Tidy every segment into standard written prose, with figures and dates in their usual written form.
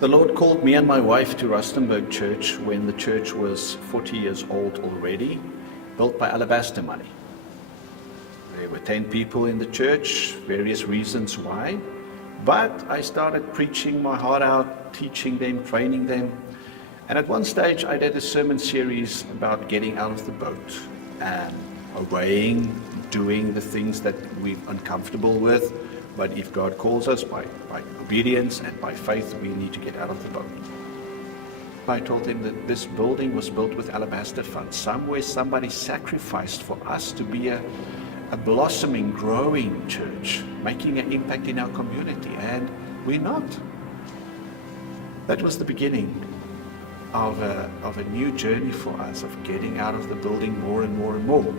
The Lord called me and my wife to Rustenburg Church when the church was 40 years old already, built by Alabastro money. There were 10 people in the church, various reasons why, but I started preaching my heart out, teaching them, training them, and at one stage I did a sermon series about getting out of the boat and obeying, doing the things that we're uncomfortable with. But if God calls us by obedience and by faith, we need to get out of the boat. I told them that this building was built with Alabastro funds. Somewhere somebody sacrificed for us to be a blossoming, growing church, making an impact in our community, and we're not. That was the beginning of a new journey for us, of getting out of the building more and more and more.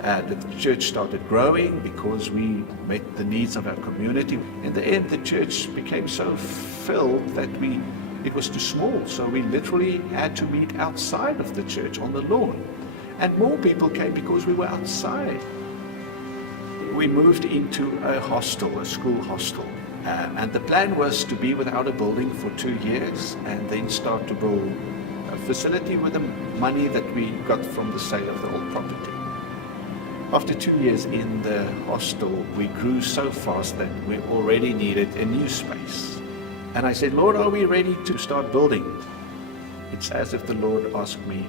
The church started growing because we met the needs of our community. In the end, the church became so filled that it was too small, so we literally had to meet outside of the church on the lawn. And more people came because we were outside. We moved into a hostel, a school hostel. And the plan was to be without a building for 2 years and then start to build a facility with the money that we got from the sale of the old property. After 2 years in the hostel, we grew so fast that we already needed a new space. And I said, Lord, are we ready to start building? It's as if the Lord asked me,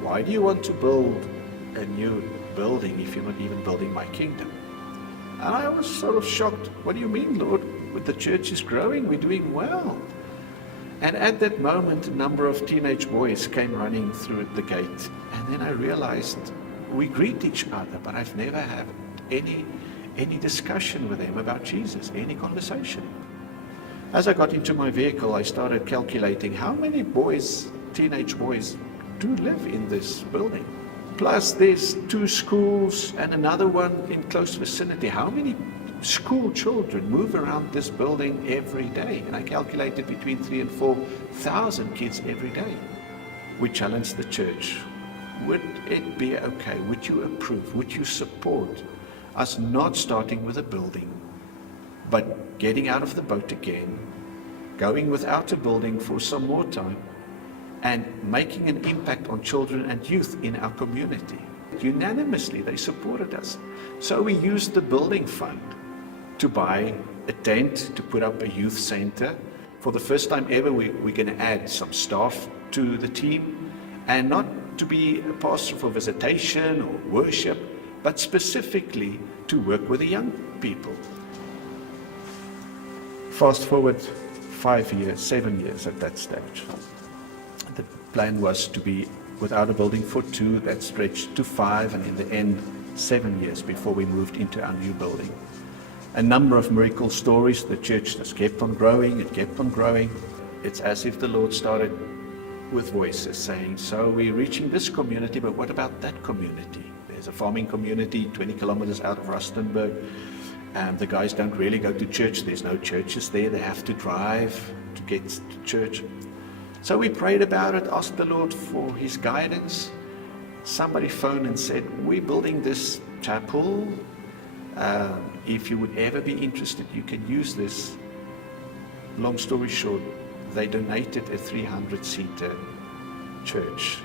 why do you want to build a new building if you're not even building my kingdom? And I was sort of shocked. What do you mean, Lord? The church is growing, we're doing well. And at that moment, a number of teenage boys came running through the gate. And then I realized we greet each other, but I've never had any discussion with them about Jesus, any conversation. As I got into my vehicle, I started calculating how many boys, teenage boys, do live in this building. Plus there's 2 schools and another one in close vicinity. How many school children move around this building every day? And I calculated between 3,000 and 4,000 kids every day. We challenged the church. Would it be okay? Would you approve? Would you support us not starting with a building, but getting out of the boat again, going without a building for some more time, and making an impact on children and youth in our community? Unanimously, they supported us. So we used the building fund to buy a tent, to put up a youth center. For the first time ever, we're going to add some staff to the team, and not to be a pastor for visitation or worship, but specifically to work with the young people. Fast forward 5 years, 7 years at that stage. The plan was to be without a building for 2, that stretched to 5, and in the end, 7 years before we moved into our new building. A number of miracle stories. The church just kept on growing, it kept on growing. It's as if the Lord started with voices saying, so we're reaching this community, but what about that community? There's a farming community 20 kilometers out of Rustenburg, and the guys don't really go to church. There's no churches there. They have to drive to get to church. So we prayed about it, asked the Lord for his guidance. Somebody phoned and said, we're building this chapel. If you would ever be interested, you can use this. Long story short, they donated a 300-seater church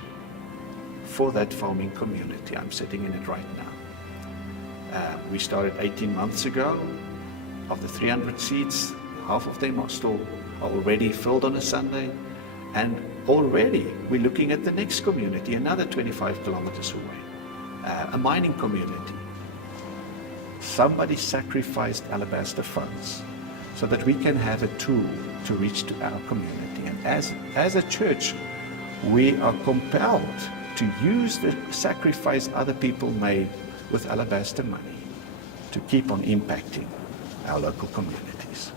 for that farming community. I'm sitting in it right now. We started 18 months ago. Of the 300 seats, half of them are already filled on a Sunday. And already we're looking at the next community, another 25 kilometers away, a mining community. Somebody sacrificed Alabastro funds so that we can have a tool to reach to our community. And as a church, we are compelled to use the sacrifice other people made with Alabastro money to keep on impacting our local communities.